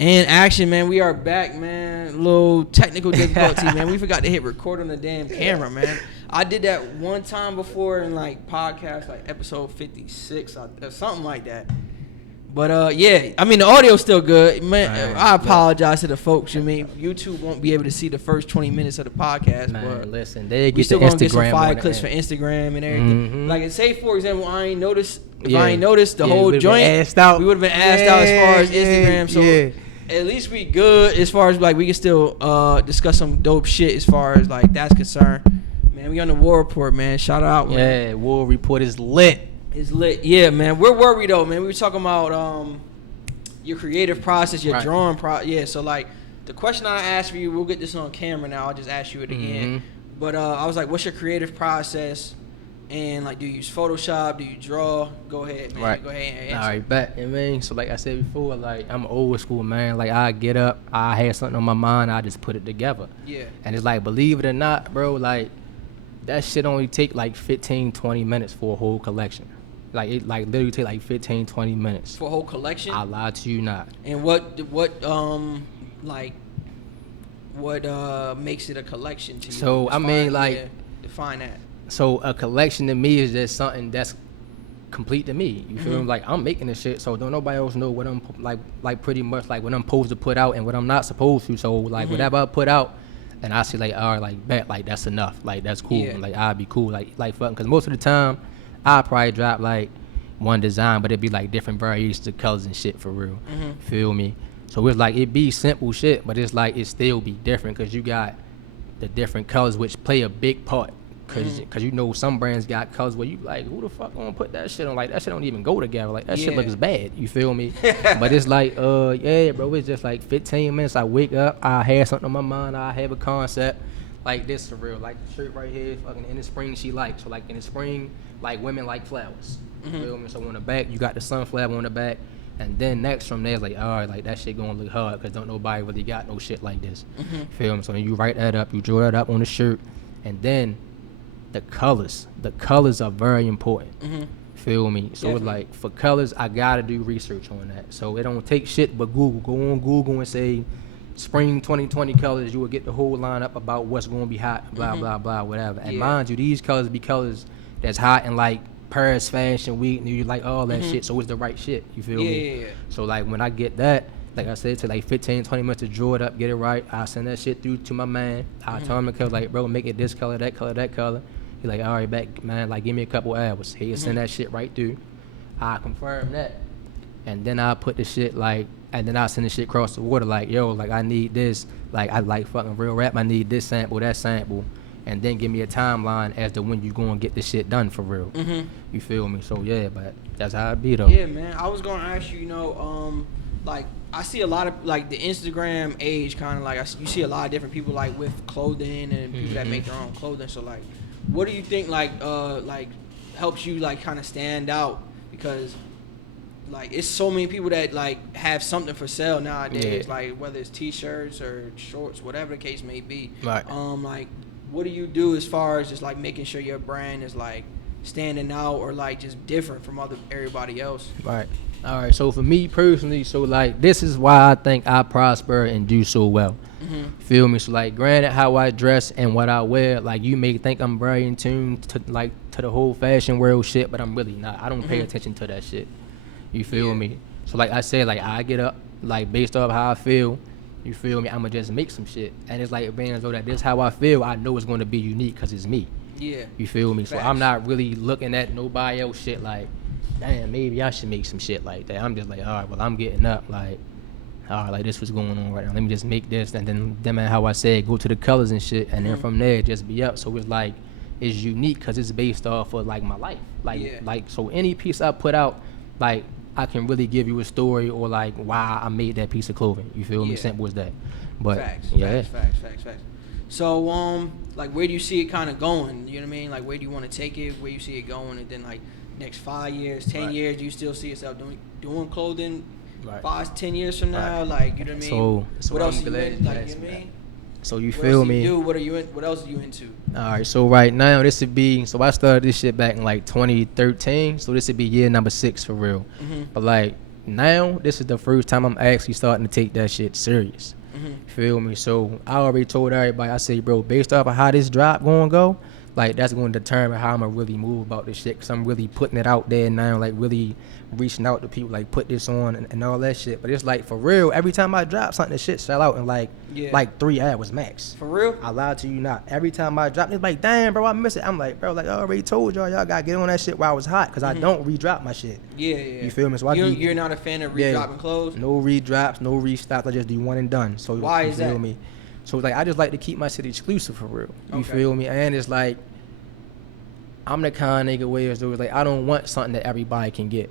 And action, man. We are back, man. A little technical difficulty, man. We forgot to hit record on the damn camera, man. I did that one time before in like podcast, like episode 56 or something like that. But yeah, I mean the audio's still good, man. I apologize to the folks. I mean, YouTube won't be able to see the first 20 minutes of the podcast, Man, but listen, they we get still the gonna Instagram get some fire on clips it. for Instagram and everything. Mhm. Like, say for example, I ain't noticed. If Yeah. I ain't noticed the Yeah, whole we would've joint, been assed out. we would have been asked out as far as Yeah, Instagram. So yeah. at least we good as far as like we can still discuss some dope shit as far as like that's concerned. Man, we on the war report, man. Shout out, man. Yeah, War Report is lit. It's lit. Yeah, man. Where were we though, man? We were talking about your creative process, your Right. drawing process. Yeah, so like the question I asked for you, we'll get this on camera now. I'll just ask you it again. But I was like, what's your creative process? And like, do you use Photoshop? Do you draw? Go ahead, man. Right. Go ahead and answer. All right, bet. I mean, so like I said before, like I'm old school, man. Like I get up, I had something on my mind, I just put it together. Yeah. And it's like, believe it or not, bro, like that shit only take like 15, 20 minutes for a whole collection. Like it like literally take like 15, 20 minutes. For a whole collection? I lie to you not. And what makes it a collection to you? So, I mean, like- define that. So a collection to me is just something that's complete to me. You feel me? Like I'm making this shit, so don't nobody else know what I'm like pretty much like what I'm supposed to put out and what I'm not supposed to. So like whatever I put out, and I see like all right, like bet like that's enough, like that's cool, Yeah. like I'd be cool, like fucking. Cause most of the time, I probably drop like one design, but it'd be like different variations of colors and shit for real. Feel me? So it's like it be simple shit, but it's like it still be different because you got the different colors which play a big part. Cause you know some brands got colors where you like, who the fuck gonna put that shit on? Like that shit don't even go together. Like that shit looks bad. You feel me? But it's like, yeah, bro. It's just like 15 minutes. I wake up, I have something on my mind. I have a concept like this for real. Like the shirt right here, fucking in the spring she likes. So like in the spring, like women like flowers. You feel me? So on the back you got the sunflower on the back, and then next from there, like all right, like that shit gonna look hard because don't nobody really got no shit like this. Feel me? So you write that up, you draw that up on the shirt, and then the colors are very important. Feel me? So it's like for colors I gotta do research on that, so it don't take shit but Google. Go on Google and say spring 2020 colors, you will get the whole lineup about what's gonna be hot, blah blah blah, whatever. And mind you, these colors be colors that's hot in like Paris Fashion Week and you like all that shit, so it's the right shit. You feel me? Yeah. So like when I get that, like I said, to like 15, 20 minutes to draw it up, get it right, I send that shit through to my man. I tell him the color, like, bro, make it this color, that color, that color. He like, all right, back, man, like, give me a couple hours. He'll send that shit right through. I confirm that. And then I put the shit, like, and then I send the shit across the water, like, yo, like, I need this. Like, I like fucking real rap. I need this sample, that sample. And then give me a timeline as to when you going to get this shit done for real. You feel me? So, yeah, but that's how it be, though. Yeah, man. I was going to ask you, like, I see a lot of, like, the Instagram age kind of, like, you see a lot of different people, like, with clothing and people that make their own clothing. So, like, what do you think, like helps you, like, kind of stand out? Because, like, it's so many people that, like, have something for sale nowadays, like, whether it's T-shirts or shorts, whatever the case may be. Right. Like, what do you do as far as just, like, making sure your brand is, like, standing out or, like, just different from everybody else? Right. All right. So for me personally, so like this is why I think I prosper and do so well. Feel me? So like, granted, how I dress and what I wear, like you may think I'm very in tune to like to the whole fashion world shit, but I'm really not. I don't pay attention to that shit. You feel me? So like I said, like I get up, like based off how I feel. You feel me? I'ma just make some shit, and it's like being as though that this how I feel. I know it's going to be unique because it's me. Yeah. You feel me? Facts. So I'm not really looking at nobody else shit like, damn, maybe I should make some shit like that. I'm just like, all right, well, I'm getting up, like, all right, like this what's going on right now. Let me just make this, and then how I said, go to the colors and shit, and then from there just be up. So it's like, it's unique because it's based off of like my life, like so any piece I put out, like I can really give you a story or like why I made that piece of clothing. You feel me? Simple as that. But Facts. So like where do you see it kind of going? You know what I mean? Like where do you want to take it? Where you see it going? And then like next 5 years, 10 years, do you still see yourself doing clothing 5, 10 years from now? Like, you know what I mean? So what else are you in? Like, you know what I mean? So you feel me? What are you in? What else are you into? All right, so right now this would be, so I started this shit back in like 2013, so this would be year number 6 for real. But like now this is the first time I'm actually starting to take that shit serious. Feel me? So I already told everybody, I say, bro, based off of how this drop gonna go, like that's gonna determine how I'm gonna really move about this shit. Cause I'm really putting it out there now, like really reaching out to people, like put this on and all that shit. But it's like for real, every time I drop something, the shit sell out in like 3 hours max. For real? I lied to you not. Every time I drop, it's like, damn, bro, I miss it. I'm like, bro, like I already told y'all gotta get on that shit while I was hot, cause I don't re-drop my shit. Yeah. You feel me? So you're not a fan of re-dropping clothes? No re-drops, no restocks. I just do one and done. So why is that? You feel me? So like I just like to keep my shit exclusive for real. You feel me? And it's like I'm the kind of nigga where it's like I don't want something that everybody can get.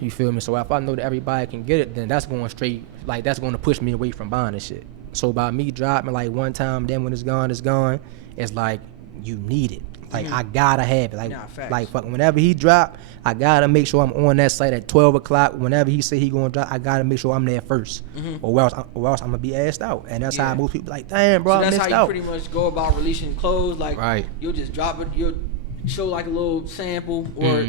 You feel me? So if I know that everybody can get it, then that's going straight, like that's going to push me away from buying this shit. So by me dropping like one time, then when it's gone, it's like you need it. Like I gotta have it. Like fuck, whenever he drop, I gotta make sure I'm on that site at 12 o'clock. Whenever he say he gonna drop, I gotta make sure I'm there first, or else I'm gonna be assed out. And that's how most people like, damn, bro, so I missed out. That's how you pretty much go about releasing clothes. Like you'll just drop it. You'll show like a little sample or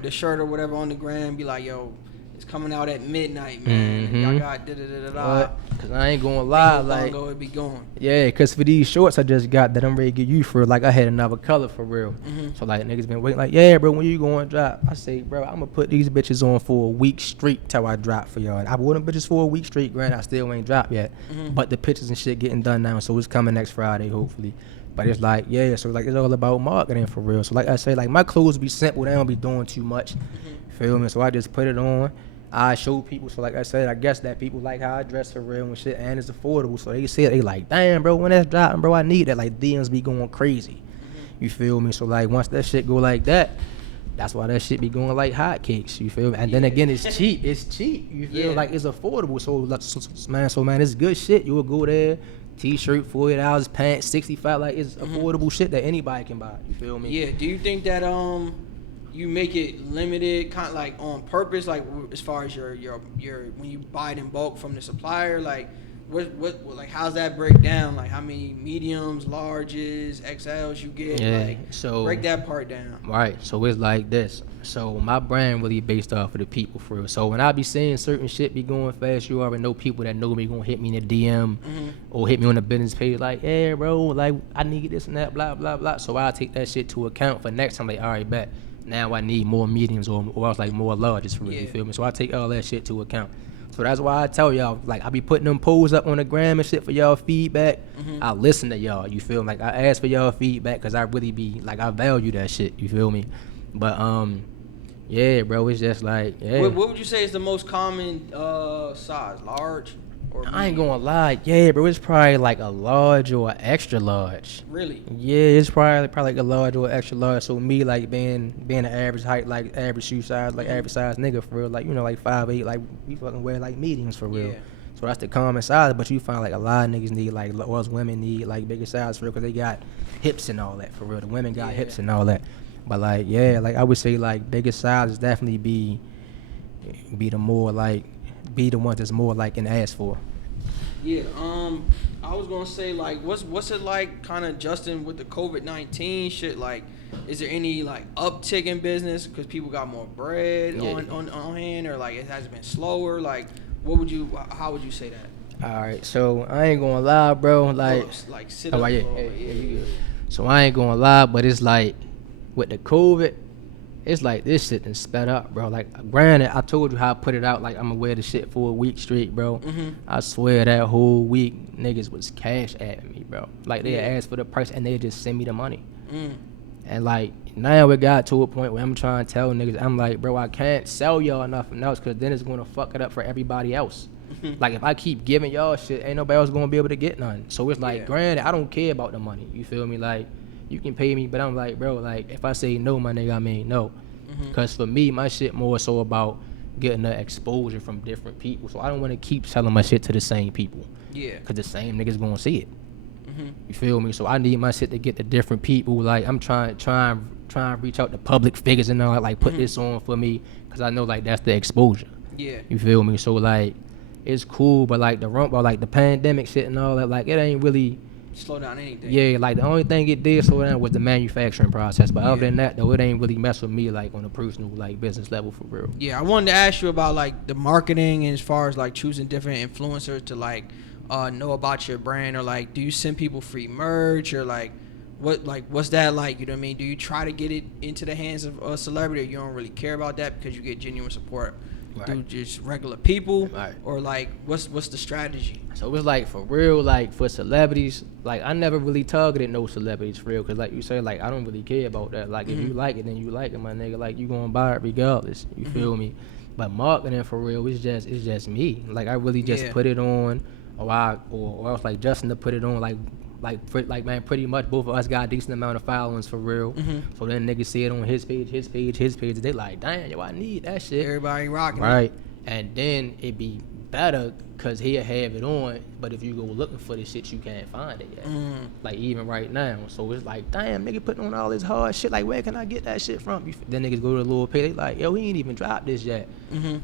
the shirt or whatever on the gram. Be like, yo, it's coming out at midnight, man. And I got da-da-da-da-da. Cause I ain't gonna lie, like it be going. Yeah, cause for these shorts I just got that I'm ready to get you for, like I had another color for real. So like niggas been waiting, like, yeah, bro, when you going to drop? I say, bro, I'm gonna put these bitches on for a week straight till I drop for y'all. I wore them bitches for a week straight, granted I still ain't dropped yet. But the pictures and shit getting done now, so it's coming next Friday hopefully. But it's like, yeah, so like it's all about marketing for real. So like I say, like my clothes be simple, they don't be doing too much. Feel me? So I just put it on. I show people, so like I said, I guess that people like how I dress for real and shit, and it's affordable. So they see it, they like, damn, bro, when that's dropping, bro, I need that. Like DMs be going crazy. You feel me? So like once that shit go like that, that's why that shit be going like hotcakes. You feel me? And then again, it's cheap. It's cheap. You feel like it's affordable. So man, it's good shit. You will go there. T-shirt, $40, pants, $65. Like it's affordable shit that anybody can buy. You feel me? Yeah. Do you think that you make it limited, kind of like on purpose, like as far as your when you buy it in bulk from the supplier, like what like how's that break down? Like how many mediums, larges, XLs you get? Yeah. Like, so break that part down. Right. So it's like this. So my brand really based off of the people for real. So when I be saying certain shit be going fast, you already know people that know me gonna hit me in the DM or hit me on the business page like, yeah, bro, like I need this and that, blah blah blah. So I take that shit to account for next time. Like, all right, bet. Now I need more mediums or else like more larges for real. You feel me? So I take all that shit to account. So that's why I tell y'all, like I be putting them polls up on the gram and shit for y'all feedback. I listen to y'all. You feel me? Like I ask for y'all feedback because I really be like I value that shit. You feel me? But yeah, bro, it's just like What would you say is the most common size? Large? Or I ain't gonna lie, yeah, bro, it's probably like a large or extra large. Really? Yeah, it's probably like a large or extra large. So me like being an average height, like average shoe size, like average size nigga for real, like you know like 5'8", like we fucking wear like mediums for real. So that's the common size. But you find like a lot of niggas need like, or else women need like bigger size for real because they got hips and all that for real. The women got hips and all that. But like like I would say like bigger sizes definitely be the more like. Be the one that's more like an ass for. Yeah, I was gonna say like, what's it like, kind of adjusting with the COVID-19 shit? Like, is there any like uptick in business because people got more bread on hand, or like it has been slower? Like, how would you say that? All right, so I ain't gonna lie, bro. Like sit up. So I ain't gonna lie, but it's like with the COVID. It's like this shit done sped up, bro. Like, granted, I told you how I put it out. Like, I'm gonna wear the shit for a week straight, bro. I swear that whole week, niggas was cash at me, bro. Like, they asked for the price and they just send me the money. And like, now it got to a point where I'm trying to tell niggas, I'm like, bro, I can't sell y'all nothing else because then it's gonna fuck it up for everybody else. Like, if I keep giving y'all shit, ain't nobody else gonna be able to get none. So it's like, granted, I don't care about the money. You feel me? Like, you can pay me, but I'm like, bro, like, if I say no, my nigga, I mean no. Because for me, my shit more so about getting the exposure from different people. So I don't want to keep selling my shit to the same people. Yeah. Because the same niggas going to see it. You feel me? So I need my shit to get to different people. Like, I'm trying to reach out to public figures and all that. Like, put this on for me. Because I know, like, that's the exposure. Yeah. You feel me? So, like, it's cool. But, like, the pandemic shit and all that, like, it ain't really slow down anything. Yeah, like the only thing it did slow down was the manufacturing process. But other than that, though, it ain't really mess with me like on a personal like business level for real. Yeah, I wanted to ask you about like the marketing and as far as like choosing different influencers to like know about your brand, or like do you send people free merch, or like what's that like? You know what I mean? Do you try to get it into the hands of a celebrity, or you don't really care about that because you get genuine support through just regular people, or like what's the strategy? So it's like for real, like for celebrities, like I never really targeted no celebrities for real, cause like you say, like I don't really care about that. Like if you like it, then you like it, my nigga. Like you gonna buy it regardless. You feel me? But marketing for real, it's just me. Like I really just put it on, or else like Justin to put it on, like man, pretty much both of us got a decent amount of followings for real. So then niggas see it on his page. They like, damn, yo, I need that shit. Everybody rocking right. And then it be better because he'll have it on, but if you go looking for this shit, you can't find it yet. Like even right now. So it's like, damn, nigga putting on all this hard shit. Like, where can I get that shit from? Then niggas go to the little page, they like, yo, he ain't even dropped this yet.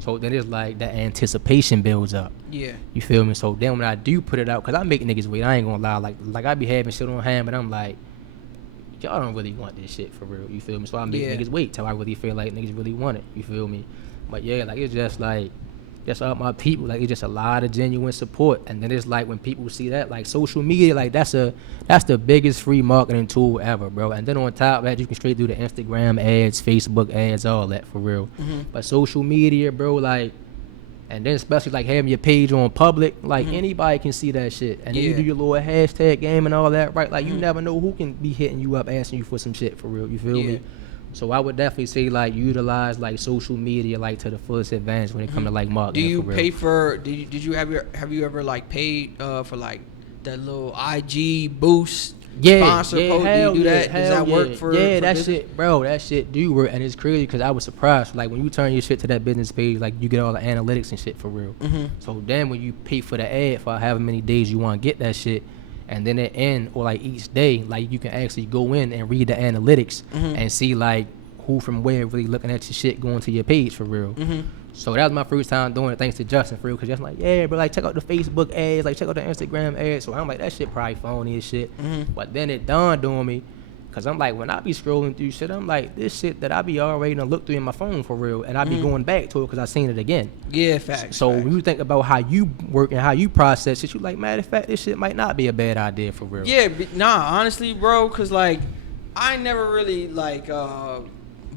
So then it's like that anticipation builds up. Yeah. You feel me? So then when I do put it out, because I make niggas wait, I ain't gonna lie. Like I be having shit on hand, but I'm like, y'all don't really want this shit for real. You feel me? So I make niggas wait till I really feel like niggas really want it. You feel me? But yeah, like it's just like, just all my people, like it's just a lot of genuine support. And then it's like when people see that, like social media, like that's the biggest free marketing tool ever, bro. And then on top of that, you can straight do the Instagram ads, Facebook ads, all that for real. But social media, bro, like, and then especially like having your page on public, like anybody can see that shit. And then you do your little hashtag game and all that, right? Like you never know who can be hitting you up asking you for some shit for real. You feel me? So I would definitely say like utilize like social media like to the fullest advantage when it comes to like marketing. Do you for real. pay for? Did you have you ever like paid for like that little IG boost sponsor code? Do you do that? Does that work for? Yeah, for that business? shit, bro. That shit do work, and it's crazy because I was surprised. Like when you turn your shit to that business page, like you get all the analytics and shit for real. So then when you pay for the ad for however many days you want to get that shit. And then at the end, or like each day, like you can actually go in and read the analytics and see like who from where really looking at your shit going to your page for real. So that was my first time doing it, thanks to Justin for real, because Justin like, yeah, but like check out the Facebook ads, like check out the Instagram ads. So I'm like, that shit probably phony as shit. But then it dawned on me, because I'm like, when I be scrolling through shit, I'm like, this shit that I be already done look through in my phone for real, and I be going back to it because I seen it again. Yeah, facts. So when you think about how you work and how you process it, you like, matter of fact, this shit might not be a bad idea for real. Yeah, nah, honestly, bro, because like I never really like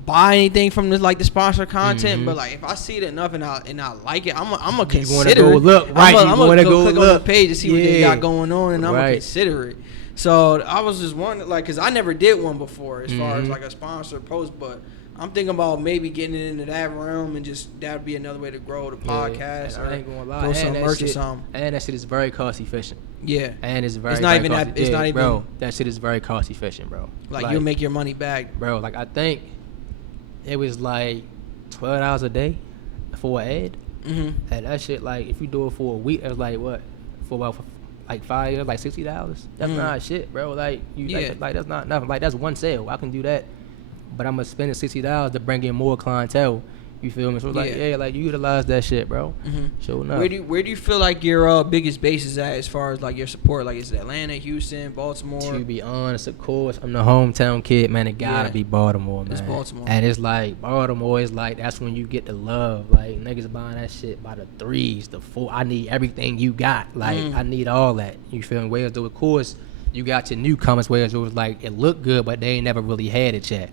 buy anything from this like the sponsor content, but like if I see it enough and I like it, I'm gonna consider go it. Look, right? I'm gonna go click look on the page to see what they got going on, and I'm gonna consider it. So I was just wondering, like, cause I never did one before as far as like a sponsor post, but I'm thinking about maybe getting it into that realm, and just that'd be another way to grow the podcast. I ain't gonna lie, grow some merch or something. And that shit is very cost efficient. Yeah, and it's very. It's not even that. It's not even, bro. That shit is very cost efficient, bro. Like you'll make your money back, bro. Like I think it was like $12 a day for an ad, and that shit, like if you do it for a week, it's like what, for about like 5 years, like $60. That's not shit, bro. Like like that's not nothing. Like that's one sale. I can do that, but I'm gonna spend $60 to bring in more clientele. You feel me? So like, like you utilize that shit, bro. Sure enough. Where do you feel like your biggest base is at as far as like your support? Like is it Atlanta, Houston, Baltimore? To be honest, of course, I'm the hometown kid, man. It gotta be Baltimore, man. It's Baltimore. And it's like Baltimore is like, that's when you get the love. Like niggas buying that shit by the 3s, the 4. I need everything you got. Like I need all that. You feel me? Whereas though, of course, you got your newcomers, whereas it was like it looked good, but they ain't never really had it yet.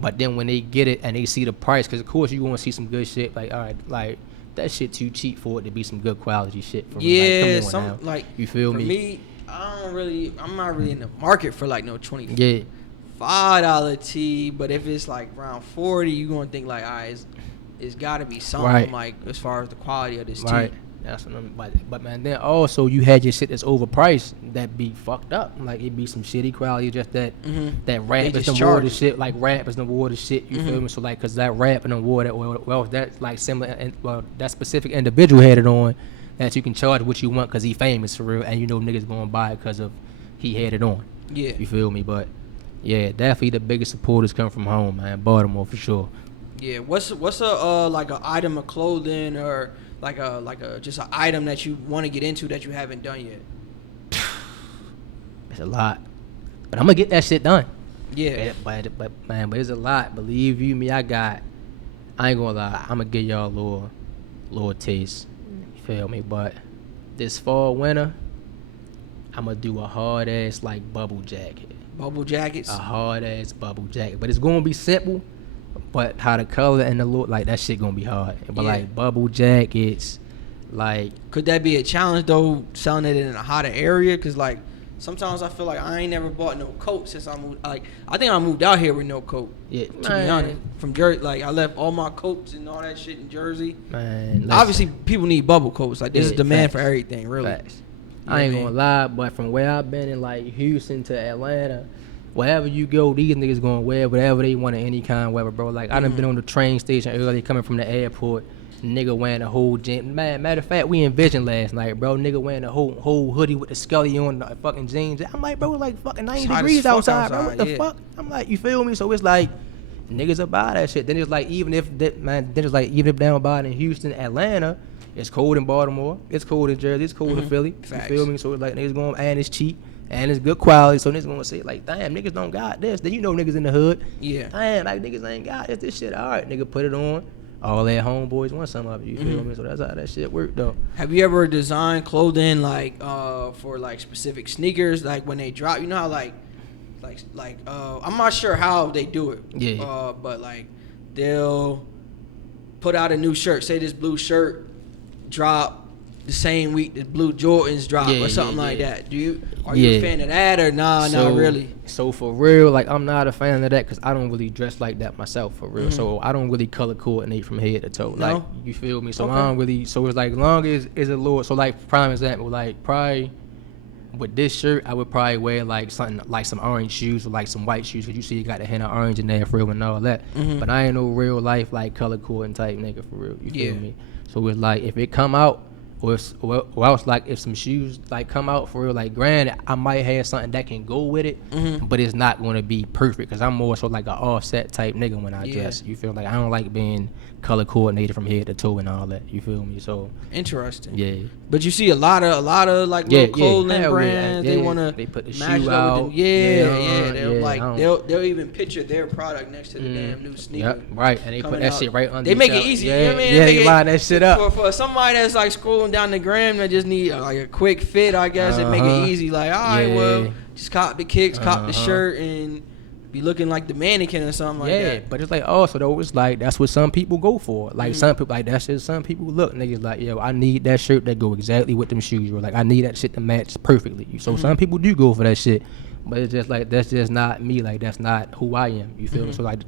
But then when they get it and they see the price, because of course you want to see some good shit, like, all right, like that shit too cheap for it to be some good quality shit for me. Like, come on now. Like you feel me? For me, I'm not really in the market for like no $25 tee, but if it's like around 40, you gonna think like, all right, it's gotta be something like as far as the quality of this tee. That's what I'm, but man, then also you had your shit that's overpriced that be fucked up. Like it be some shitty quality, just that that rap is the water shit. Like rap is the water shit. You feel me? So like, cause that rap and the water, well, that's like similar. And well, that specific individual had it on, that you can charge what you want, cause he famous for real, and you know niggas gonna buy it cause of he had it on. Yeah, you feel me? But yeah, definitely the biggest supporters come from home, man. Baltimore for sure. Yeah, what's a like a item of clothing or like a just an item that you want to get into that you haven't done yet? It's a lot. But I'm gonna get that shit done. Yeah. But it's a lot. Believe you me, I ain't gonna lie. I'm gonna give y'all a little taste. You feel me? But this fall, winter, I'm gonna do a hard ass like bubble jacket. Bubble jackets. A hard ass bubble jacket. But it's gonna be simple. But how the color and the look, like that shit gonna be hard. But like bubble jackets, like. Could that be a challenge though, selling it in a hotter area? Cause like sometimes I feel like I ain't never bought no coat since I moved. Like I think I moved out here with no coat. Yeah, to be honest, from Jersey, like I left all my coats and all that shit in Jersey. Man, obviously people need bubble coats. Like there's a demand facts. for everything, really. Facts. I ain't gonna lie, but from where I've been in like Houston to Atlanta, wherever you go, these niggas gonna wear whatever they want in any kind of weather, bro. Like I done been on the train station early, coming from the airport. Nigga wearing a whole jean. Man, matter of fact, we in Vision last night, bro. Nigga wearing a whole hoodie with the Scully on, the fucking jeans. I'm like, bro, like fucking 90 degrees outside, bro. What the fuck? I'm like, you feel me? So it's like, niggas will buy that shit. Then it's like, even if down by in Houston, Atlanta, it's cold in Baltimore, it's cold in Jersey, it's cold in Philly. Facts. You feel me? So it's like niggas going, and it's cheap. And it's good quality, so niggas gonna say like, damn, niggas don't got this. Then you know niggas in the hood. Yeah. Damn, like niggas ain't got this shit. All right, nigga, put it on. All that homeboys want some of it, you feel me? So that's how that shit work though. Have you ever designed clothing like for like specific sneakers, like when they drop? You know how like I'm not sure how they do it. Yeah. But like they'll put out a new shirt. Say this blue shirt drop the same week the blue Jordans drop or something like that. Are you a fan of that or not really? So for real, like I'm not a fan of that because I don't really dress like that myself for real. So I don't really color coordinate from head to toe. No? Like you feel me? So I don't really. So it's like long as it's a little. So like prime example, like probably with this shirt, I would probably wear like something like some orange shoes or like some white shoes because you see you got the hint of orange in there for real and all that. But I ain't no real life like color coordinating type nigga for real. You feel me? So it's like if it come out. Or else like if some shoes like come out for real, like granted I might have something that can go with it, but it's not going to be perfect because I'm more so like an offset type nigga when I dress. You feel like I don't like being color coordinated from head to toe and all that. You feel me? So interesting. Yeah. But you see a lot of like little clothing brands. They put the match shoe out. They'll even picture their product next to the damn new sneaker. Yep, right. And they put that shit right under. They make it easy. Yeah, You know what I mean? they line that shit up. For somebody that's like scrolling down the gram that just need like a quick fit, I guess, and make it easy. Like, all right, well, just cop the kicks, cop the shirt, and be looking like the mannequin or something like that. Yeah, but it's like also though, it's like that's what some people go for. Like some people like that's just some people look niggas like, yo, I need that shirt that go exactly with them shoes, or like I need that shit to match perfectly. So some people do go for that shit. But it's just like that's just not me. Like that's not who I am. You feel me? So like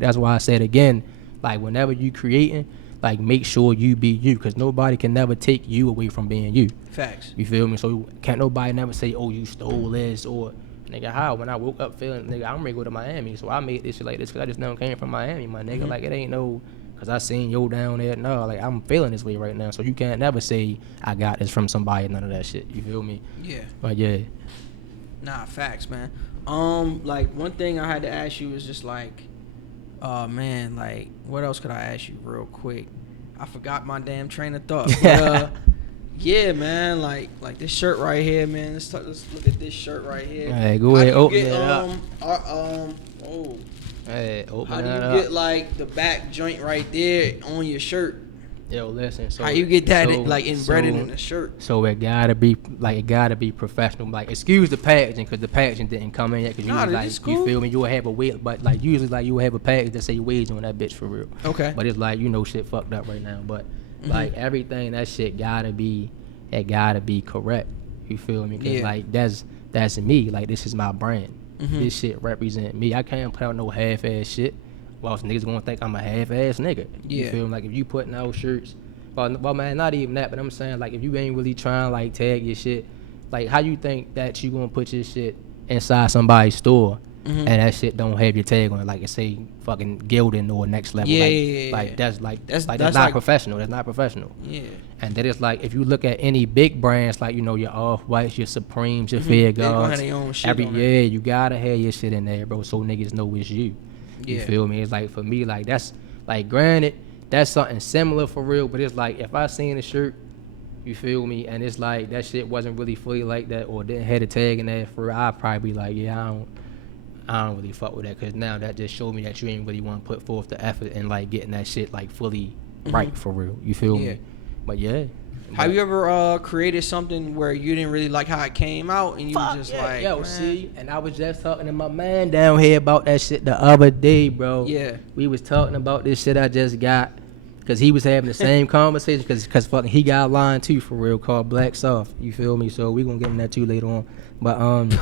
that's why I said again, like whenever you creating, like make sure you be you, because nobody can never take you away from being you. Facts. You feel me? So can't nobody never say, oh, you stole this, or nigga, how? When I woke up feeling, nigga, I'm ready to go to Miami, so I made this shit like this because I just never came from Miami, my nigga. Like it ain't no, because I seen yo down there. No, like I'm feeling this way right now, so you can't never say I got this from somebody. None of that shit. You feel me? Yeah. But yeah. Nah, facts, man. Like one thing I had to ask you is just like, man, like what else could I ask you real quick? I forgot my damn train of thought. But, yeah, man, like this shirt right here, man. Let's look at this shirt right here. Hey, go ahead, open it up. Hey, open how it do up. you get like the back joint right there on your shirt? Yo, listen. So how you get that embedded in the shirt? So it gotta be professional. Like excuse the packaging, because the packaging didn't come in yet. Cause cool. You feel me? You will have a weight, but like usually like you will have a package that say wage on that bitch for real. Okay. But it's like shit fucked up right now. But like everything that shit gotta be correct. You feel me? Cause like that's me. Like this is my brand. This shit represent me. I can't put out no half-ass shit. Well, niggas gonna think I'm a half-ass nigga. You feel me? Like if you putting out shirts, well man, not even that, but I'm saying like if you ain't really trying like tag your shit, like how you think that you gonna put your shit inside somebody's store and that shit don't have your tag on it, like it say fucking Gildan or next level. That's not professional. That's not professional. Yeah. And that is like if you look at any big brands like your Off-Whites, your Supremes, your Fear Guards, you gotta have your shit in there, bro, so niggas know it's you. You feel me? It's like for me, like that's like granted, that's something similar for real, but it's like if I seen a shirt You feel me? And it's like that shit wasn't really fully like that, or didn't have a tag in that. For I'd probably be like, yeah, I don't really fuck with that, because now that just showed me that you ain't really want to put forth the effort in like getting that shit like fully right for real. You feel me? But yeah. Have you ever created something where you didn't really like how it came out, and you was just like, yo, man. see, and I was just talking to my man down here about that shit the other day, bro. Yeah. We was talking about this shit I just got, because he was having the same conversation, because fucking he got a line too, for real, called Black Soft. You feel me? So we gonna get in that too later on. But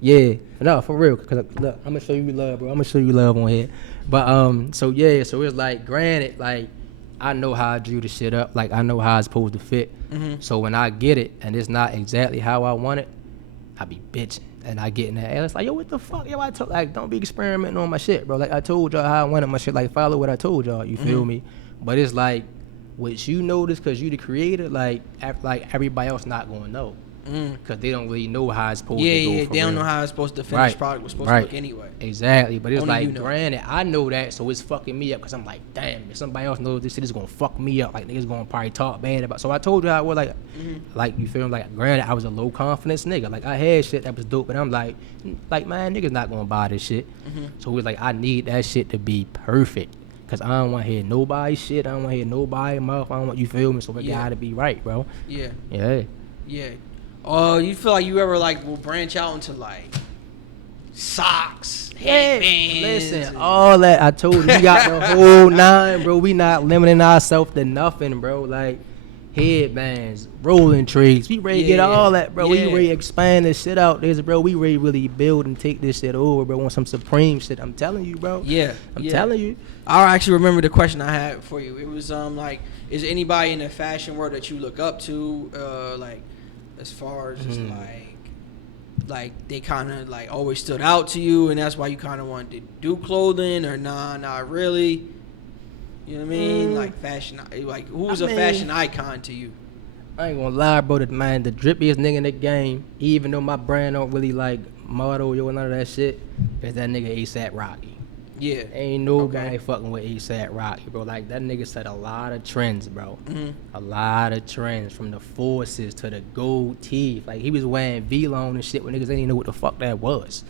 yeah, no, for real, because look, I'm gonna show you love, bro. I'm gonna show you love on here. But so yeah, so it's like, granted, like, I know how I drew the shit up. Like, I know how it's supposed to fit. So when I get it and it's not exactly how I want it, I be bitching. And I get in that ass. It's like, yo, what the fuck? Yo, I told, like, don't be experimenting on my shit, bro. Like, I told y'all how I wanted my shit. Like, follow what I told y'all. You feel me? But it's like, what you notice because you the creator, like everybody else not going to know. Because they don't really know how it's supposed to go. Yeah, for they don't real. know how it's supposed to, the finished product was supposed to look anyway. Exactly, but it's Only like, you know. granted, I know that, so it's fucking me up, because I'm like, damn, if somebody else knows this shit is gonna fuck me up, like, niggas gonna probably talk bad about. So I told you how I was like, you feel me? Like, granted, I was a low confidence nigga. Like, I had shit that was dope, but I'm like, man, niggas not gonna buy this shit. So it was like, I need that shit to be perfect, because I don't want to hear nobody's shit. I don't want to hear nobody's mouth. I don't want, you feel me? So it gotta be right, bro. Yeah. Yeah. You feel like you ever like will branch out into like socks, Yeah, headbands, listen, all that I told you, we got the whole nine, bro. We not limiting ourselves to nothing, bro. Like headbands, rolling trees, we ready to get all that, bro. We ready to expand this shit out there, bro. We ready to really build and take this shit over, bro. On some supreme shit, I'm telling you, bro. I'm telling you. I actually remember the question I had for you. It was like, is there anybody in the fashion world that you look up to, like, as far as just like they kind of like always stood out to you, and that's why you kind of wanted to do clothing, or nah, not really? You know what I mean? Like fashion, like who's a fashion icon to you? I ain't gonna lie, bro. The drippiest nigga in the game, even though my brand don't really like motto or none of that shit, is that nigga ASAP Rocky. Yeah. Ain't nobody fucking with ASAP Rocky, bro. Like, that nigga set a lot of trends, bro. A lot of trends, from the forces to the gold teeth. Like, he was wearing V-Lone and shit when niggas didn't even know what the fuck that was.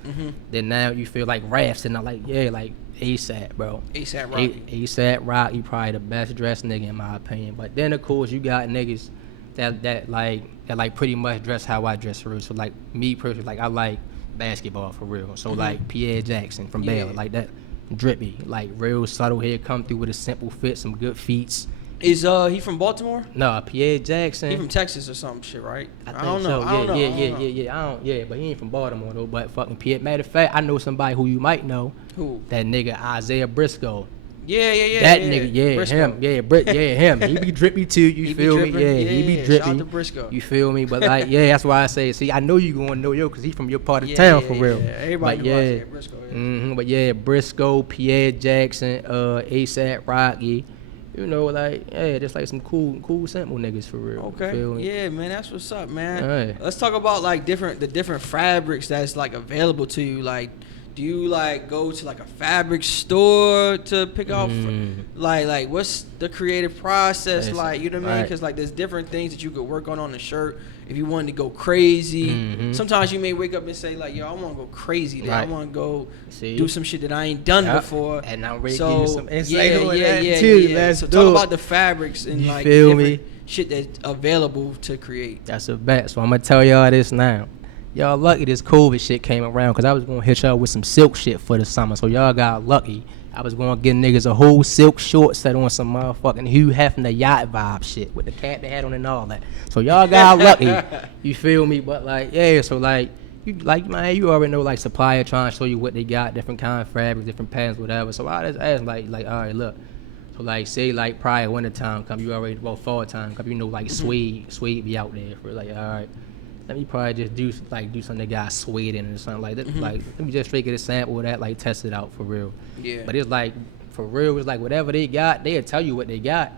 Then now you feel like Raps, and I'm like, yeah, like ASAP, bro. ASAP Rocky. ASAP Rocky, probably the best dressed nigga in my opinion. But then, of course, you got niggas that like pretty much dress how I dress for real. So, like, me personally, like, I like basketball for real. So, like, Pierre Jackson from Baylor, like that. Drippy, like real subtle hair, come through with a simple fit, some good feats. Is he from Baltimore? No, Pierre Jackson. He from Texas or some shit, right? I don't know. Yeah, but he ain't from Baltimore though. But fucking Pierre. Matter of fact, I know somebody who you might know. Who? That nigga Isaiah Briscoe. Yeah. That nigga, Briscoe. him. He be drippy too. You feel me? Yeah, he be drippy. Shout out to Briscoe. You feel me? But like, yeah, that's why I say. See, I know you gonna know because he from your part of town for real. Yeah, everybody knows Isaiah Briscoe. But yeah, Briscoe, Pierre Jackson, ASAP Rocky. You know, like, yeah, just like some cool, simple niggas for real. Okay. Feel me? Yeah, man, that's what's up, man. Right. Let's talk about like the different fabrics that's like available to you. Like, do you like go to like a fabric store to pick out like what's the creative process like? You know what I mean? Because like there's different things that you could work on the shirt if you wanted to go crazy. Sometimes you may wake up and say like, yo, I want to go crazy today. I want to go do some shit that I ain't done before. And I'm ready to give you some insight on that too. Yeah. So talk about the fabrics and like different shit that's available to create. That's a bet. So I'm gonna tell y'all this now. Y'all lucky this COVID shit came around, because I was going to hit y'all with some silk shit for the summer. So y'all got lucky. I was going to give niggas a whole silk short set on some motherfucking Hugh Hefner yacht vibe shit with the cap they had on and all that. So y'all got lucky. You feel me? But like, yeah, so like, man, you already know like supplier trying to show you what they got, different kind of fabrics, different patterns, whatever. So I just asked like, all right, look. So like, say like prior winter time come, you already, well, fall time come, you know, like suede be out there for like, all right. Let me probably just do something that got suede in it or something like that. Like, let me just straight get a sample of that, like test it out for real. Yeah. But it's like, for real, it's like whatever they got, they'll tell you what they got,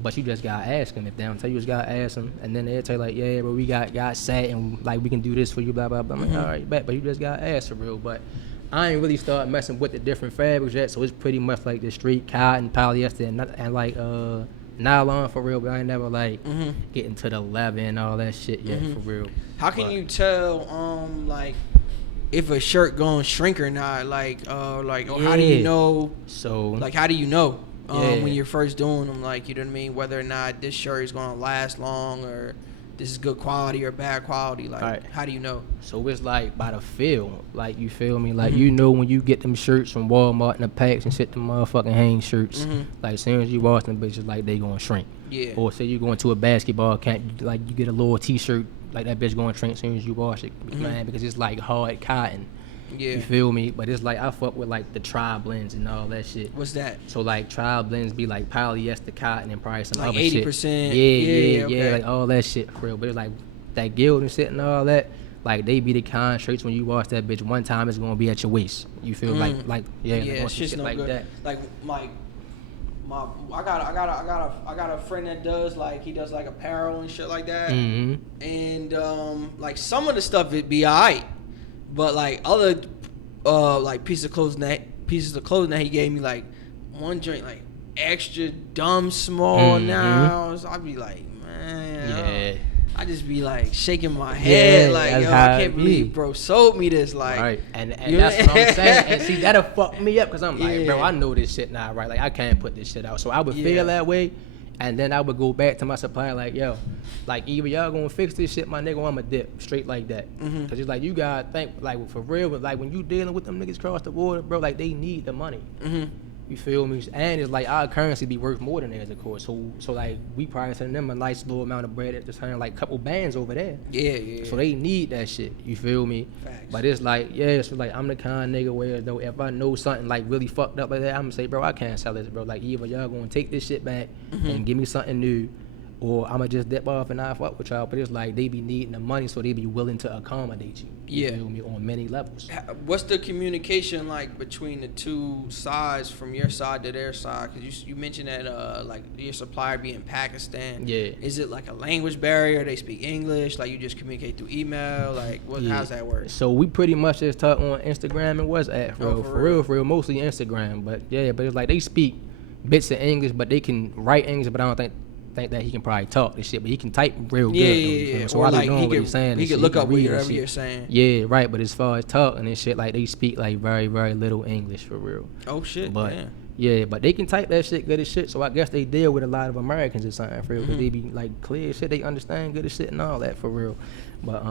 but you just gotta ask them. If they don't tell you, you just gotta ask them, and then they'll tell you like, yeah, but we got satin, like we can do this for you, blah blah blah. I'm like, all right, bet, but you just gotta ask for real. But I ain't really start messing with the different fabrics yet, so it's pretty much like the street cotton, polyester, and like nylon for real, but I ain't never like getting to the leather and all that shit yet for real. How can you tell like if a shirt gonna shrink or not? Like or how do you know? So like how do you know when you're first doing them? Like, you know what I mean? Whether or not this shirt is gonna last long or this is good quality or bad quality. Like, how do you know? So it's like by the feel. Like, you feel me? Like, you know when you get them shirts from Walmart in the packs and shit, them motherfucking hang shirts. Like, as soon as you wash them bitches, like, they gonna shrink. Yeah. Or say you going to a basketball camp, like, you get a little t-shirt, like, that bitch gonna shrink as soon as you wash it, man, because it's like hard cotton. Yeah. You feel me? But it's like, I fuck with like the tri blends and all that shit. What's that? So like tri blends be like polyester cotton and probably some like other 80%, shit. Yeah, like all that shit for real. But it's like that gild and shit and all that, like they be the kind shirts when you wash that bitch one time, it's gonna be at your waist. You feel like shit's shit no like good. that. Like I got a friend that does like, he does like apparel and shit like that. And like some of the stuff it be alright. But like other like pieces of clothing that he gave me, like one joint like extra dumb small now. So I'd be like, man, I just be like shaking my head like, yo, I can't believe bro sold me this, like, right. And that's what I'm saying. And see, that'll fuck me up because I'm like, bro, I know this shit now, right? Like, I can't put this shit out. So I would feel that way. And then I would go back to my supplier like, yo, like, either y'all gonna fix this shit, my nigga, or I'ma dip straight like that. Cause it's like, you gotta think, like, for real, but like when you dealing with them niggas across the border, bro, like they need the money. You feel me? And it's like our currency be worth more than theirs, of course. So like we probably send them a nice little amount of bread at the time, like a couple bands over there. Yeah. So they need that shit. You feel me? Facts. But it's like, so like I'm the kind of nigga where though if I know something like really fucked up like that, I'm gonna say, bro, I can't sell this, bro. Like either y'all gonna take this shit back and give me something new, or I'ma just dip off and not fuck with y'all. But it's like they be needing the money, so they be willing to accommodate you. You feel me? On many levels. What's the communication like between the two sides, from your side to their side? Because you mentioned that like your supplier be in Pakistan. Yeah. Is it like a language barrier? They speak English? Like you just communicate through email? Like how's that work? So we pretty much just talk on Instagram and WhatsApp, for real, mostly Instagram. But it's like they speak bits of English, but they can write English, but I don't think that he can probably talk this shit, but he can type real good. Yeah. So I don't know what he's saying. He can look up whatever you're saying. Yeah, right. But as far as talking and shit, like they speak like very, very little English for real. Oh shit. But man. But they can type that shit good as shit. So I guess they deal with a lot of Americans or something for real, because they be like clear as shit. They understand good as shit and all that for real. But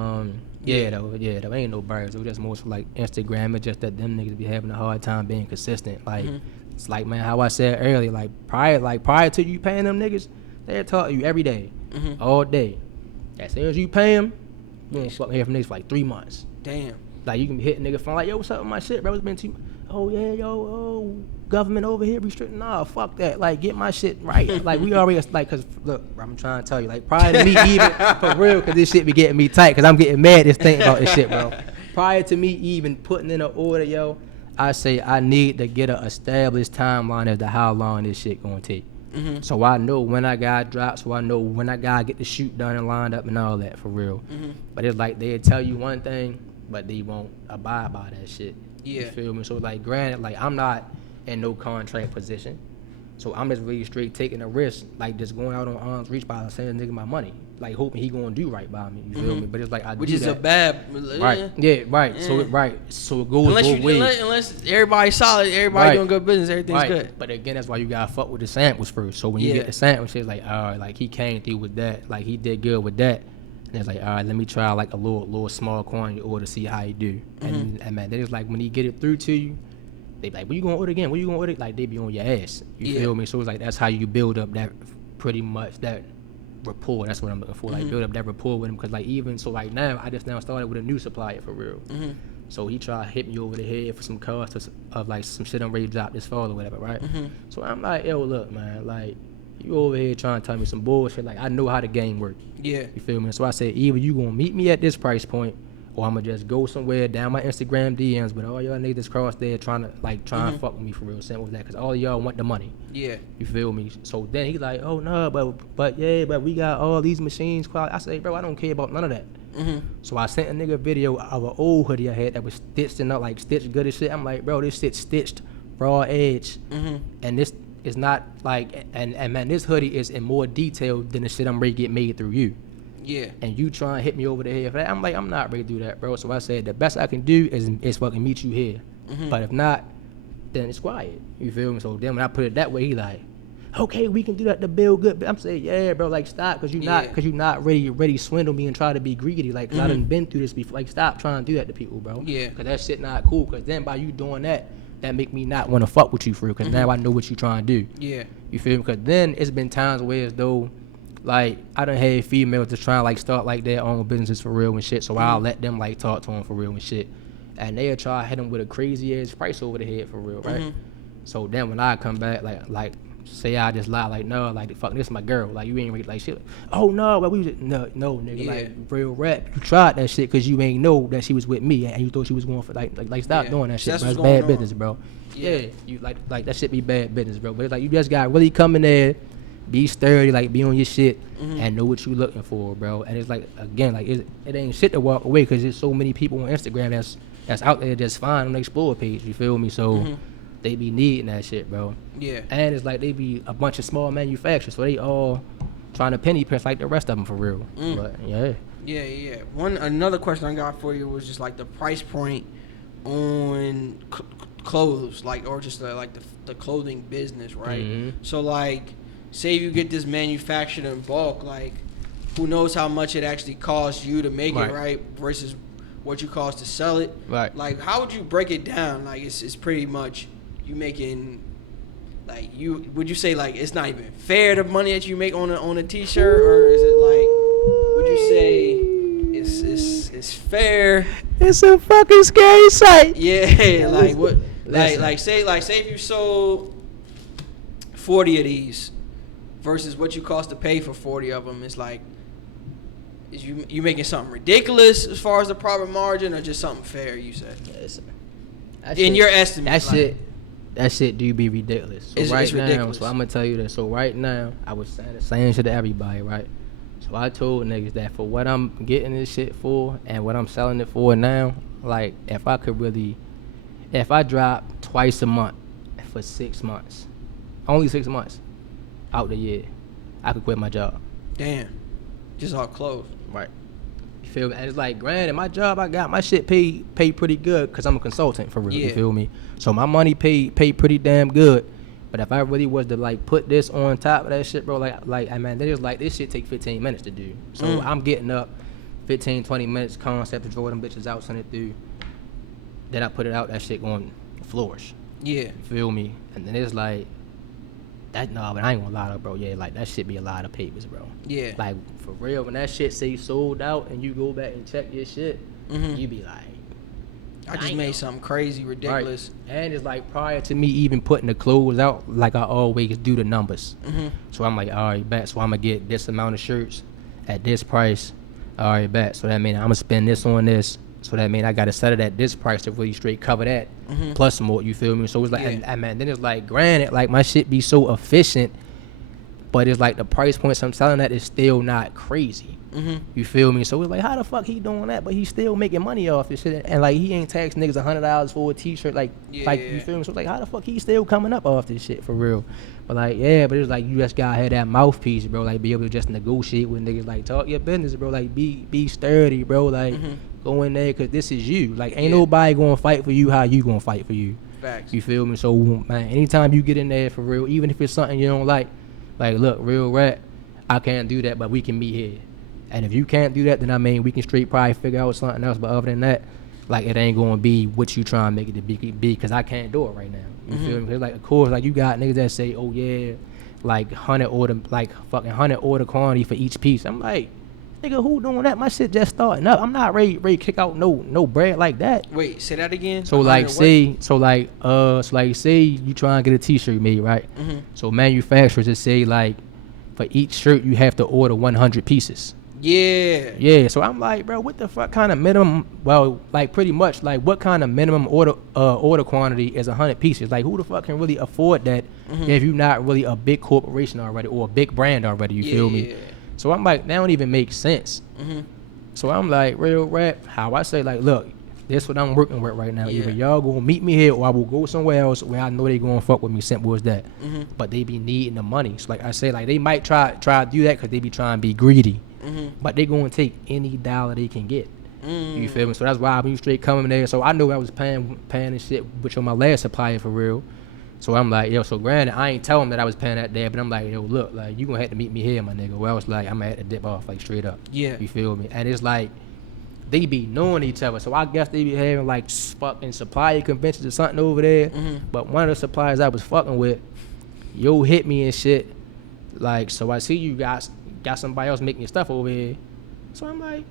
there ain't no barriers. It was just more so like Instagram. It's just that them niggas be having a hard time being consistent. Like it's like, man, how I said earlier, like prior to you paying them niggas, they'll talk to you every day, all day. As soon as you pay them, you ain't fucking hear from niggas for like 3 months. Damn. Like you can hit a nigga phone like, yo, what's up with my shit, bro? It's been 2 months. Oh yeah, government over here restricting. Nah, fuck that. Like, get my shit right. Like, we already, like, cause look, bro, I'm trying to tell you, like, prior to me even, for real, cause this shit be getting me tight, cause I'm getting mad just thinking about this shit, bro. Prior to me even putting in an order, yo, I say I need to get a established timeline as to how long this shit gonna take. So I know when I got dropped, so I know when I gotta get the shoot done and lined up and all that, for real. But it's like they'll tell you one thing, but they won't abide by that shit. You feel me? So like, granted, like I'm not in no contract position, so I'm just really straight taking a risk, like just going out on arm's reach by saying nigga my money, like hoping he gonna do right by me. You feel me? But it's like which is a bad right. Yeah, right. Yeah. So it goes both ways. Unless everybody's solid, everybody doing good business, everything's good. But again, that's why you gotta fuck with the samples first. So when you get the samples, it's like, all right, like he came through with that, like he did good with that. And it's like, all right, let me try like a little small quantity order to see how he do. And man, then it's like when he get it through to you, they be like, what you gonna order again? What you gonna order? Like they be on your ass. You feel me? So it's like that's how you build up that pretty much that rapport. That's what I'm looking for. Like build up that rapport with him. Cause like even so like now I just now started with a new supplier for real. So he tried to hit me over the head for some costs of like some shit I'm ready to drop this fall or whatever, right? So I'm like, yo, look, man, like you over here trying to tell me some bullshit. Like I know how the game work. Yeah. You feel me? So I said, either you gonna meet me at this price point, or I'm gonna just go somewhere down my Instagram DMs with all y'all niggas cross there trying to fuck with me for real. Simple as that, cause all of y'all want the money. Yeah. You feel me? So then he's like, oh no, but we got all these machines. I say, bro, I don't care about none of that. So I sent a nigga a video of an old hoodie I had that was stitched and not like stitched good as shit. I'm like, bro, this shit stitched raw edge, and it's not like, and man, this hoodie is in more detail than the shit I'm ready to get made through you. Yeah. And you try and hit me over the head for that. I'm like, I'm not ready to do that, bro. So I said, the best I can do is fucking meet you here. But if not, then it's quiet. You feel me? So then when I put it that way, he like, okay, we can do that to build good. I'm saying, yeah, bro, like stop, cause you not ready to swindle me and try to be greedy, like, cause I done been through this before. Like, stop trying to do that to people, bro. Yeah. Cause that shit not cool. Cause then by you doing that make me not want to fuck with you for real. Cause now I know what you trying to do. Yeah. You feel me? Cause then it's been times where as though, like, I done had females just trying to like start like their own businesses for real and shit. So I'll let them like talk to them for real and shit. And they'll try to hit them with a crazy ass price over the head for real, right? So then when I come back, like say I just lie, like, no, like, fuck, this is my girl, like, you ain't really like shit. Oh no, but we just no nigga, like, real rap. You tried that shit because you ain't know that she was with me and you thought she was going for like stop doing that shit, bro. It's bad business, bro. Yeah, you like that shit be bad business, bro. But it's like you just got really come in there, be sturdy, like be on your shit, and know what you looking for, bro. And it's like, again, like it ain't shit to walk away because there's so many people on Instagram that's out there just fine on the Explore page. You feel me? So they be needing that shit, bro. Yeah. And it's like they be a bunch of small manufacturers, so they all trying to penny pinch like the rest of them for real. But yeah. Yeah. Another question I got for you was just like the price point on clothes, like, or just the clothing business, right? So like, say you get this manufactured in bulk, like, who knows how much it actually costs you to make it, right? Versus what you cost to sell it. Right. Like, how would you break it down? Like, it's pretty much you making, like, would you say like it's not even fair the money that you make on a t-shirt, or is it like, would you say it's fair? It's a fucking scary sight. Yeah, like what? Like say if you sold 40 of these versus what you cost to pay for 40 of them, it's like, is you making something ridiculous as far as the profit margin, or just something fair? You said in your estimate. That shit do be ridiculous. So it's ridiculous. So I'm gonna tell you that. So right now, I was saying the same shit to everybody, right? So I told niggas that for what I'm getting this shit for and what I'm selling it for now, like, if I drop twice a month for 6 months, only 6 months out the year, I could quit my job. Damn. Just all clothes. Right. You feel me? And it's like, granted, my job, I got my shit paid pretty good because I'm a consultant for real. You feel me? So my money paid pretty damn good. But if I really was to like put this on top of that shit, bro, like I mean, they just like, this shit take 15 minutes to do. So I'm getting up 15, 20 minutes, concept to draw them bitches out, send it through. Then I put it out, that shit going flourish. Yeah. You feel me? And then it's like, but I ain't gonna lie though, bro. Yeah, like that shit be a lot of papers, bro. Yeah. Like, for real, when that shit say sold out and you go back and check your shit, you be like, I just made something crazy, ridiculous. Right. And it's like, prior to me even putting the clothes out, like I always do the numbers. So I'm like, all right, bet. So I'm gonna get this amount of shirts at this price. All right, bet. So that means I'm gonna spend this on this. So that means I gotta set it at this price to really straight cover that, plus more. You feel me? So it's like, and man, then it's like, granted, like my shit be so efficient, but it's like the price points I'm selling at is still not crazy. You feel me? So it's like, how the fuck he doing that, but he's still making money off this shit, and like he ain't tax niggas $100 for a t-shirt, like you feel me? So it's like, how the fuck he still coming up off this shit for real? But like, but it's like, you just gotta have that mouthpiece, bro. Like, be able to just negotiate with niggas, like, talk your business, bro. Like, be sturdy, bro. Like, go in there, cause this is you. Like, ain't nobody gonna fight for you how you gonna fight for you. Facts. You feel me? So man, anytime you get in there for real, even if it's something you don't like, look, real rap, I can't do that, but we can meet here. And if you can't do that, then I mean, we can straight probably figure out something else. But other than that, like, it ain't gonna be what you trying to make it to be, because I can't do it right now. You feel me? Like, of course, like, you got niggas that say, oh yeah, like 100 order quantity for each piece. I'm like, nigga, who doing that? My shit just starting up. I'm not ready to kick out no bread like that. Wait, say that again. So like, say you try and get a t-shirt made, right? So manufacturers just say, like, for each shirt you have to order 100 pieces. Yeah. So I'm like, bro, what the fuck kind of minimum? Well, like, pretty much, like, what kind of minimum order quantity is 100 pieces? Like, who the fuck can really afford that if you're not really a big corporation already or a big brand already? You feel me? So I'm like, that don't even make sense. So I'm like, real rap, how I say, like, look, That's what I'm working with right now. Yeah. Either y'all gonna meet me here or I will go somewhere else where I know they gonna fuck with me. Simple as that. Mm-hmm. But they be needing the money. So like I say, like they might try to do that because they be trying to be greedy. Mm-hmm. But they gonna take any dollar they can get. Mm. You feel me? So that's why I be straight coming there. So I know I was paying and shit, which on my last supplier for real. So I'm like, yo, so granted, I ain't tell them that I was paying that day, but I'm like, yo, look, like, you gonna have to meet me here, my nigga. Or else, like, I'm gonna have to dip off, like, straight up. Yeah. You feel me? And it's like, they be knowing each other. So I guess they be having, like, fucking supplier conventions or something over there. Mm-hmm. But one of the suppliers I was fucking with, yo, hit me and shit. Like, so I see you guys got somebody else making your stuff over here. So I'm like,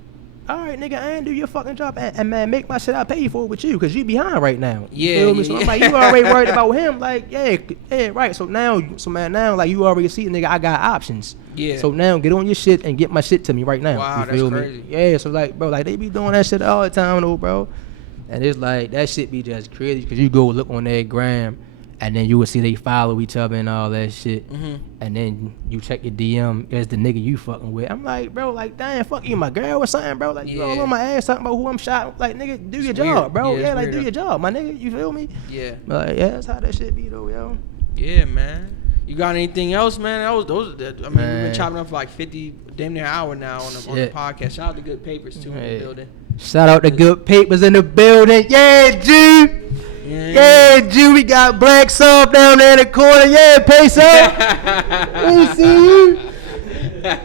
all right, nigga, I ain't do your fucking job. And man, make my shit, I pay you for it with you because you behind right now. You feel me? So I'm like, you already worried about him. Like, yeah, right. So now, like, you already see, nigga, I got options. Yeah. So now get on your shit and get my shit to me right now. Wow, you feel that's me? crazy. Yeah, so like, bro, like, they be doing that shit all the time, though, bro. And it's like, that shit be just crazy because you go look on their gram and then you will see they follow each other and all that shit. Mm-hmm. And then you check your DM as the nigga you fucking with. I'm like, bro, like, damn, fuck you, my girl or something, bro. Like, you all on my ass talking about who I'm shot. Like, nigga, do your job, bro. Yeah, like, do your job, my nigga. You feel me? Yeah. Like, yeah, that's how that shit be, though, yo. Yeah, man. You got anything else, man? I mean, we've been chopping up for like 50, damn near an hour now on the podcast. Shout out to Good Papers, too, in the building. Shout out to Good Papers in the building. Yeah, G. Yeah, G, we got Black Soft down there in the corner. Yeah, Peso. We see you.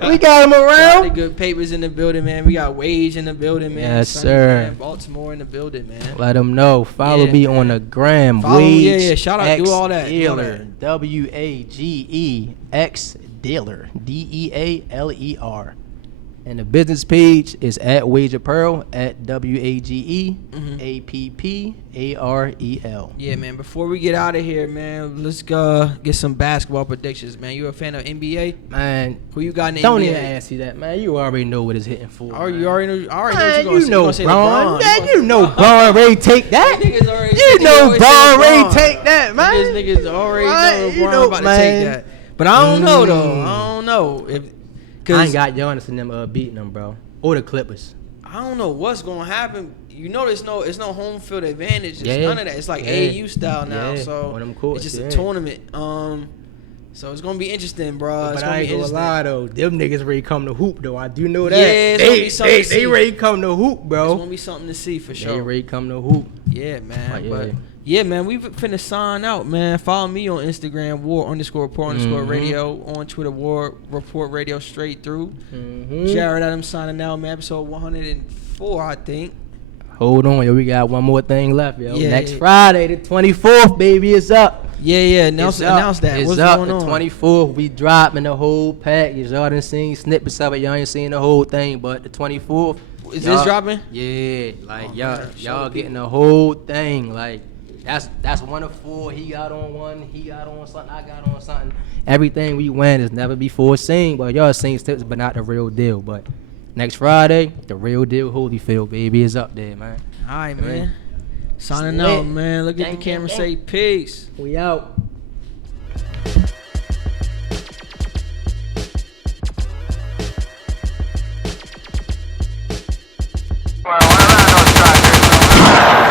We got him around. The Good Papers in the building, man. We got Wage in the building, man. Yes, Sunny, sir. Man. Baltimore in the building, man. Let them know. Follow me on the gram. Follow Wage. yeah. Shout out. Do all that. Dealer. WageX Dealer. DEALER. And the business page is at Wage Apparel at WageApparel. Yeah, man. Before we get out of here, man, let's go get some basketball predictions, man. You a fan of NBA? Man, who you got in the don't NBA? Even ask you that, man. You already know what it's hitting for. Oh, you already know. Man, what you gonna say. LeBron. Yeah, you know Bron Ray take that. You know Bron Ray take that, man. These niggas already know LeBron about to take that. But I don't know though. I don't know if. I ain't got Giannis and them beating them, bro. Or the Clippers. I don't know what's gonna happen. You know, it's no home field advantage. It's none of that. It's like AAU style now. So it's just a tournament. So it's gonna be interesting, bro. But I ain't gonna lie though, them niggas ready come to hoop though. I do know that. Yeah, they ready come to hoop, bro. It's gonna be something to see for sure. They ready come to hoop. Yeah, man. But yeah, man, we finna sign out, man. Follow me on Instagram, war_report_radio. On Twitter, War Report Radio straight through. Jarrett Adams signing out, man. Episode 104, I think. Hold on, yo. We got one more thing left, yo. Next Friday, the 24th, baby, it's up. Yeah. Announce that. It's What's up. going on? The 24th, we dropping the whole package. Y'all done seen snippets of it. Y'all ain't seen the whole thing, but the 24th. Is this dropping? Yeah. Like, y'all getting the whole thing. Like, that's 1 of 4. He got on one. He got on something. I got on something. Everything we win is never before seen. But y'all seen snippets, but not the real deal. But next Friday, the real deal Holyfield, baby, is up there, man. All right, man. Signing out, man. Look at the camera. Say peace. We out.